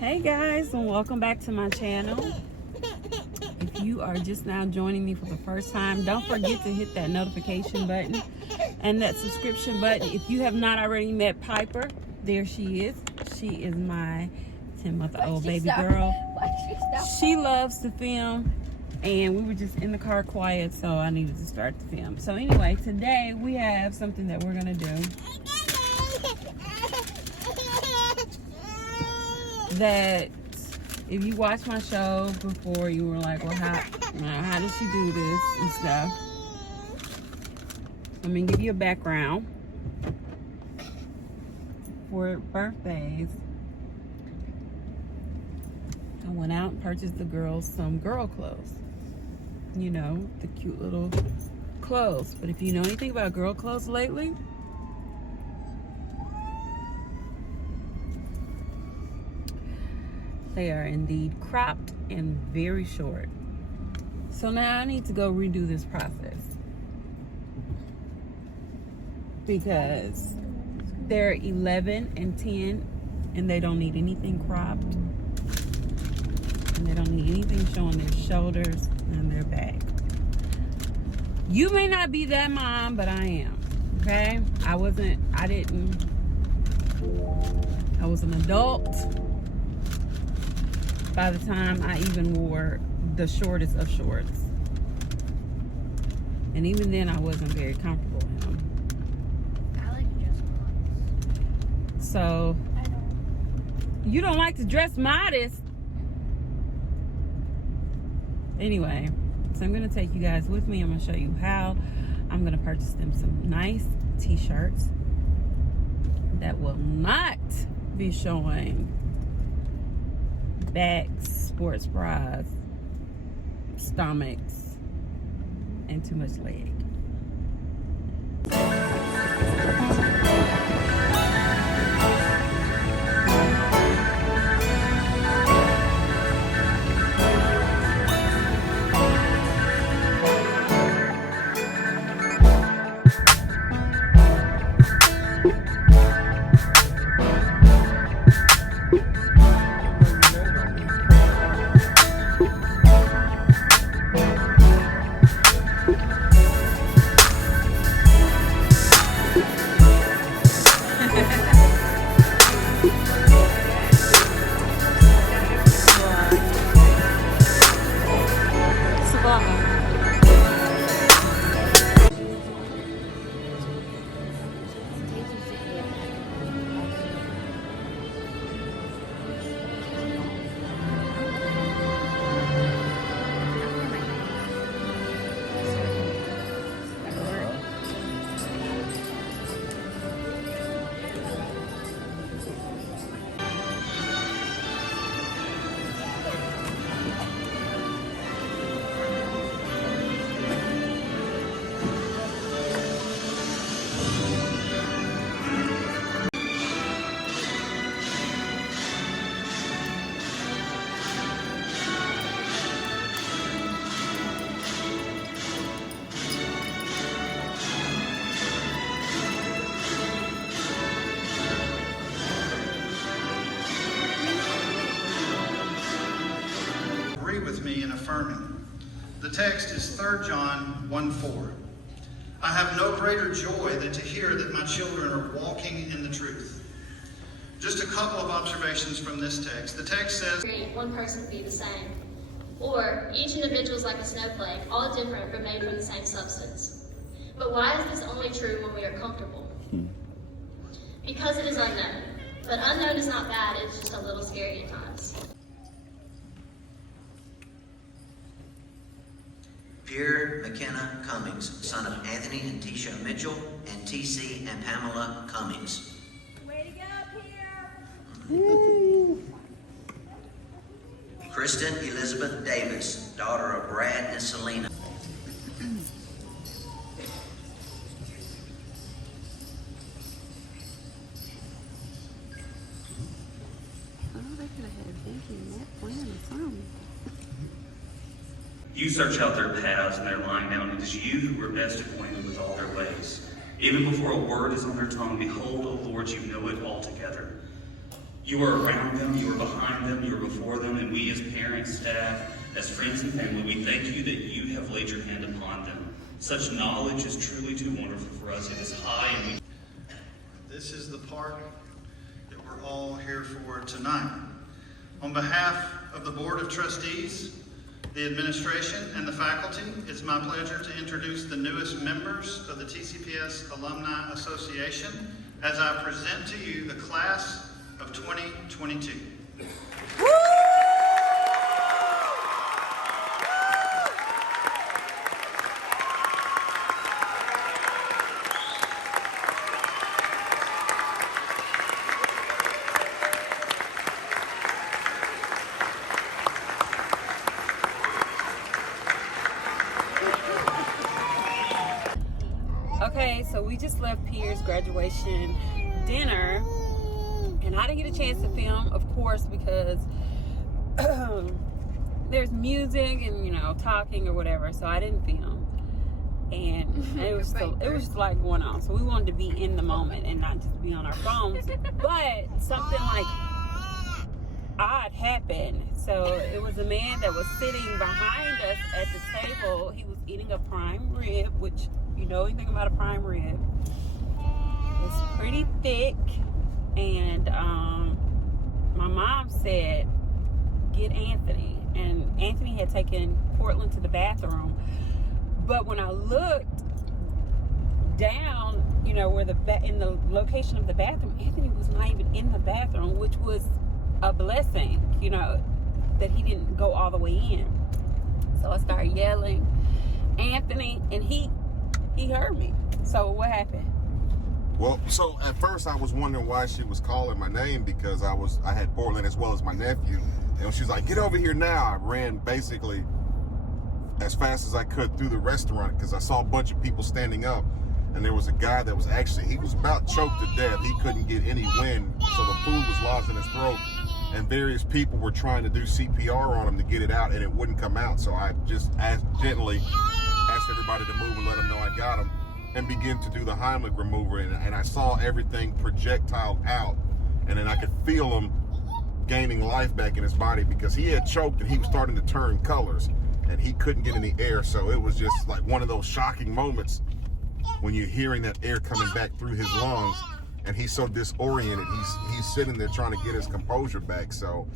Hey guys, and welcome back to my channel. If you are just now joining me for the first time, don't forget to hit that notification button and that subscription button. If you have not already met Piper, there she is. She is my 10-month-old baby girl. She loves to film, and we were just in the car quiet, so I needed to start the film. So anyway, today we have something that we're gonna do that if you watch my show before, you were like, well, how does she do this and stuff. Let me give you a background. For birthdays, I went out and purchased the girls some girl clothes. You know, the cute little clothes. But if you know anything about girl clothes lately, they are indeed cropped and very short. So now I need to go redo this process because they're 11 and 10 and they don't need anything cropped. And they don't need anything showing their shoulders and their back. You may not be that mom, but I am. Okay? I was an adult by the time I even wore the shortest of shorts. And even then I wasn't very comfortable in them. I like dress modest. So, I don't. you don't like to dress modest? Anyway, so I'm going to take you guys with me. I'm going to show you how. I'm going to purchase them some nice t-shirts that will not be showing backs, sports bras, stomachs, and too much leg. With me in affirming. The text is 3 John 1:4. I have no greater joy than to hear that my children are walking in the truth. Just a couple of observations from this text. The text says, one person be the same. Or each individual is like a snowflake, all different but made from the same substance. But why is this only true when we are comfortable? Because it is unknown. But unknown is not bad, it's just a little scary at times. Pierre McKenna Cummings, son of Anthony and Tesha Mitchell, and TC and Pamela Cummings. Way to go, Pierre! Kristen Elizabeth Davis, daughter of Brad and Selena. You search out their paths and their lying down. It is you who are best acquainted with all their ways. Even before a word is on their tongue, behold, O Lord, you know it altogether. You are around them, you are behind them, you are before them, and we as parents, staff, as friends and family, we thank you that you have laid your hand upon them. Such knowledge is truly too wonderful for us. It is high and we... This is the part that we're all here for tonight. On behalf of the Board of Trustees, the administration, and the faculty, it's my pleasure to introduce the newest members of the TCPS Alumni Association as I present to you the class of 2022. Okay, so we just left Pierre's graduation dinner, and I didn't get a chance to film, of course, because there's music and, you know, talking or whatever, so I didn't film. And it was just like going on. So we wanted to be in the moment and not just be on our phones. But something like odd happened. So it was a man that was sitting behind us at the table. He was eating a prime rib, which, you know anything about a prime rib, it's pretty thick. And my mom said, get Anthony. And Anthony had taken Portland to the bathroom. But when I looked down, you know, where in the location of the bathroom, Anthony was not even in the bathroom, which was a blessing, you know, that he didn't go all the way in. So I started yelling, Anthony, and he heard me. So what happened? Well, so at first I was wondering why she was calling my name, because I had Portland as well as my nephew, and she was like, get over here now. I ran basically as fast as I could through the restaurant because I saw a bunch of people standing up, and there was a guy that was he was about choked to death. He couldn't get any wind, so the food was lodged in his throat, and various people were trying to do CPR on him to get it out, and it wouldn't come out. So I just gently asked everybody to move and let them know I got him, and begin to do the Heimlich remover, and I saw everything projectile out, and then I could feel him gaining life back in his body because he had choked and he was starting to turn colors, and he couldn't get any air. So it was just like one of those shocking moments when you're hearing that air coming back through his lungs, and he's so disoriented. He's sitting there trying to get his composure back. So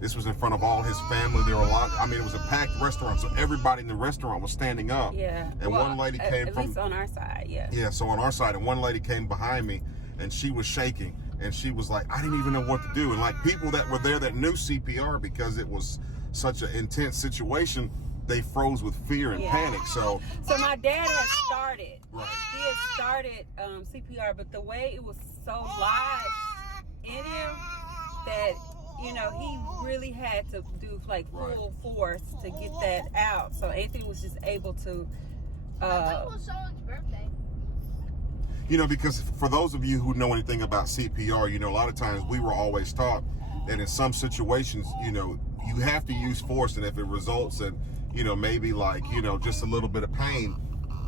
this was in front of all his family. There were it was a packed restaurant, so everybody in the restaurant was standing up. Yeah. And one lady came at least on our side, yeah. Yeah, so on our side, and one lady came behind me, and she was shaking, and she was like, I didn't even know what to do. And like people that were there that knew CPR, because it was such an intense situation, they froze with fear and panic. So my dad had started. Right. He had started CPR, but the way it was so live in him that, you know, he really had to do like full force to get that out. So Anthony was just able to. When was someone's birthday? You know, because for those of you who know anything about CPR, you know, a lot of times we were always taught that in some situations, you know, you have to use force, and if it results in, you know, maybe like, you know, just a little bit of pain,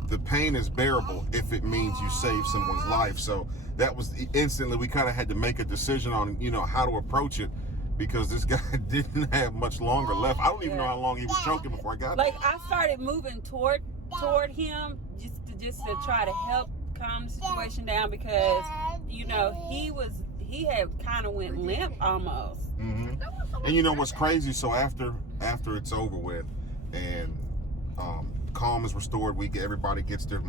the pain is bearable if it means you save someone's life. So that was instantly, we kind of had to make a decision on, you know, how to approach it, because this guy didn't have much longer left. I don't even know how long he was choking before I got there. Like I started moving toward him just to try to help calm the situation down, because, you know, he had kind of went limp almost. Mm-hmm. And you know what's crazy? So after it's over with, and calm is restored, everybody gets their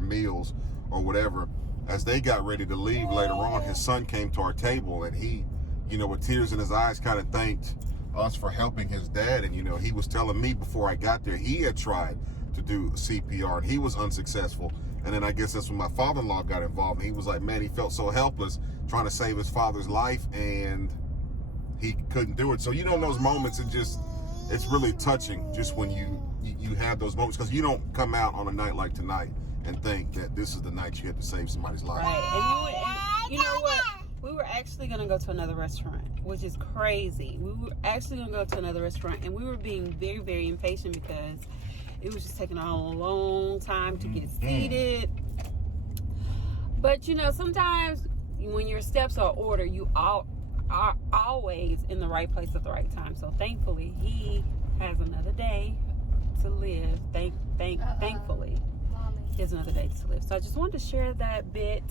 meals or whatever. As they got ready to leave later on, his son came to our table, and he, you know, with tears in his eyes, kind of thanked us for helping his dad. And, you know, he was telling me before I got there, he had tried to do CPR and he was unsuccessful. And then I guess that's when my father-in-law got involved, and he was like, man, he felt so helpless trying to save his father's life, and he couldn't do it. So, you know, in those moments, it's really touching just when you have those moments, because you don't come out on a night like tonight and think that this is the night you had to save somebody's life. Right. And you know what? We were actually going to go to another restaurant, which is crazy. We were actually going to go to another restaurant, and we were being very, very impatient because it was just taking a long time to get seated. But, you know, sometimes when your steps are ordered, you are always in the right place at the right time. So thankfully, he has another day to live. Thankfully, he has another day to live. So I just wanted to share that bit.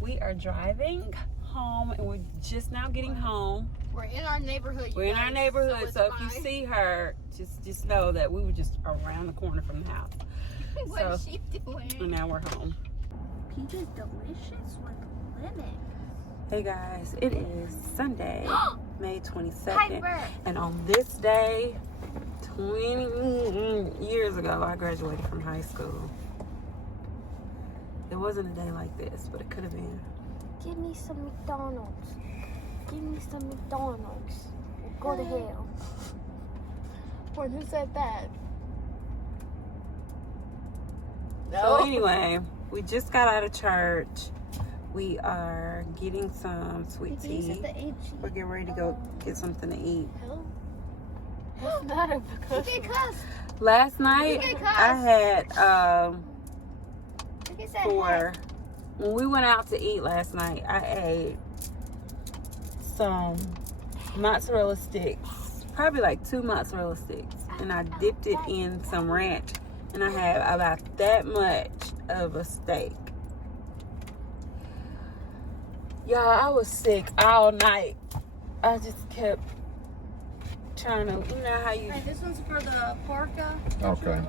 We are driving home, and we're just now getting home. We're in our neighborhood. We're in our neighborhood, so if you see her, just know that we were just around the corner from the house. What is she doing? And now we're home. Peaches delicious with lemon. Hey guys, it is Sunday, May 22nd, Piper. and on this day, 20 years ago, I graduated from high school. It wasn't a day like this, but it could have been. Give me some McDonald's. Give me some McDonald's. Go to hell. Or who said that? So anyway, we just got out of church. We are getting some sweet tea. We're getting ready to go get something to eat. What's that? Last night, I had when we went out to eat last night, I ate some mozzarella sticks, probably like 2 mozzarella sticks, and I dipped it in some ranch, and I had about that much of a steak. Y'all, I was sick all night. I just kept trying to, you know how you... Hey, this one's for the porca. Okay.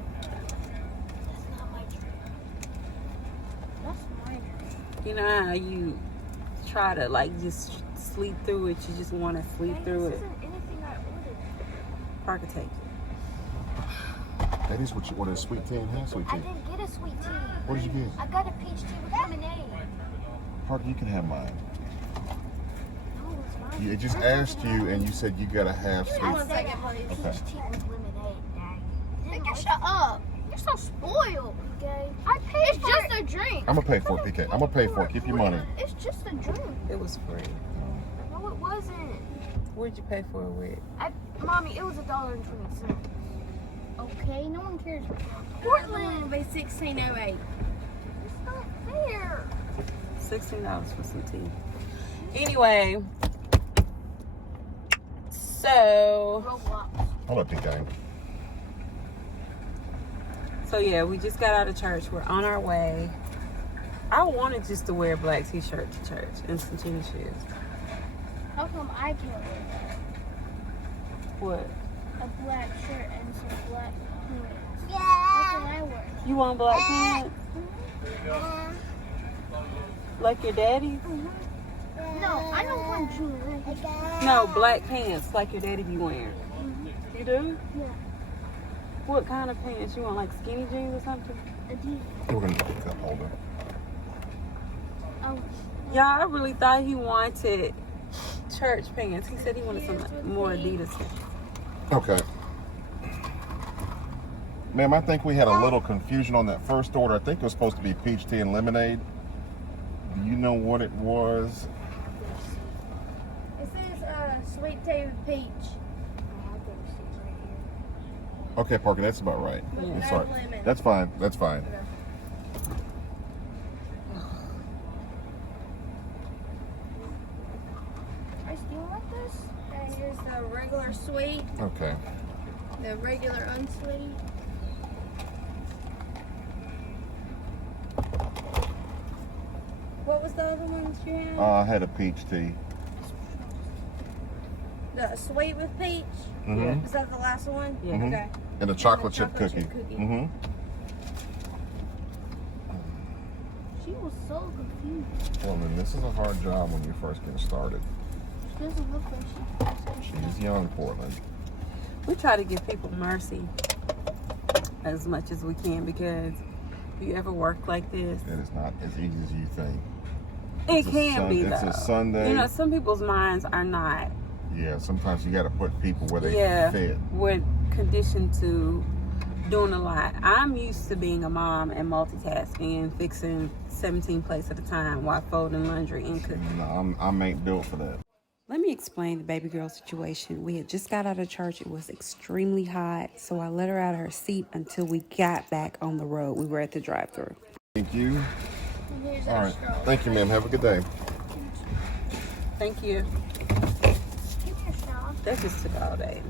You know how you try to like just sleep through it? You just want to sleep through it. This isn't anything I ordered. Parker, take it. That is what you ordered, sweet tea and half sweet tea. I didn't get a sweet tea. What did you get? I got a peach tea with lemonade. Parker, you can have mine. No, it's mine. It just asked you, and you said you got a half sweet. I said Okay. peach tea with lemonade, Dad. Shut up. You're so spoiled. Okay. I paid for it. It's just a drink. I'm gonna pay for it, PK. I'm gonna pay for it. Keep your money. It's just a drink. It was free. No, it wasn't. Where'd you pay for it with? Mommy, it was $1.20. Okay, no one cares. Portland by 1608. It's not fair. $16 for some tea. Anyway, so Roblox. Hold up, PK. So yeah, we just got out of church. We're on our way. I wanted just to wear a black t-shirt to church and some tennis shoes. How come I can't wear that? What? A black shirt and some black pants. Yeah. How can I wear? You want black pants? Like your daddy? No, I don't want jewelry. No, black pants like your daddy be wearing. You do? Yeah. What kind of pants? You want like skinny jeans or something? We're gonna get a cup holder. Oh. Yeah, I really thought he wanted church pants. He said he wanted some more Adidas pants. Okay. Ma'am, I think we had a little confusion on that first order. I think it was supposed to be peach tea and lemonade. Do you know what it was? It says sweet tea with peach. Okay, Parker, that's about right. Yeah. I'm sorry. Lemon. That's fine. That's fine. Do you want this? And here's the regular sweet, Okay. the regular unsweet. What was the other ones you had? I had a peach tea. The sweet with peach? Mm-hmm. Is that the last one? Yeah. Mhm. Okay. And a chocolate chip chocolate cookie. chip cookie. Mm-hmm. She was so confused. Well, then this is a hard job when you first get started. She doesn't look like She's young, Portland. We try to give people mercy as much as we can, because if you ever work like this, It is not as easy as you think. it can be though. It's a Sunday. You know, some people's minds are not. Yeah, sometimes you got to put people where they Yeah, fit. we're conditioned to doing a lot. I'm used to being a mom and multitasking and fixing 17 plates at a time while folding laundry and cooking. No, I ain't built for that. Let me explain the baby girl situation. We had just got out of church. It was extremely hot, so I let her out of her seat until we got back on the road. We were at the drive-thru. Thank you. Here's All our right. straw. Thank you, ma'am. Have a good day. Thank you. That just took all day.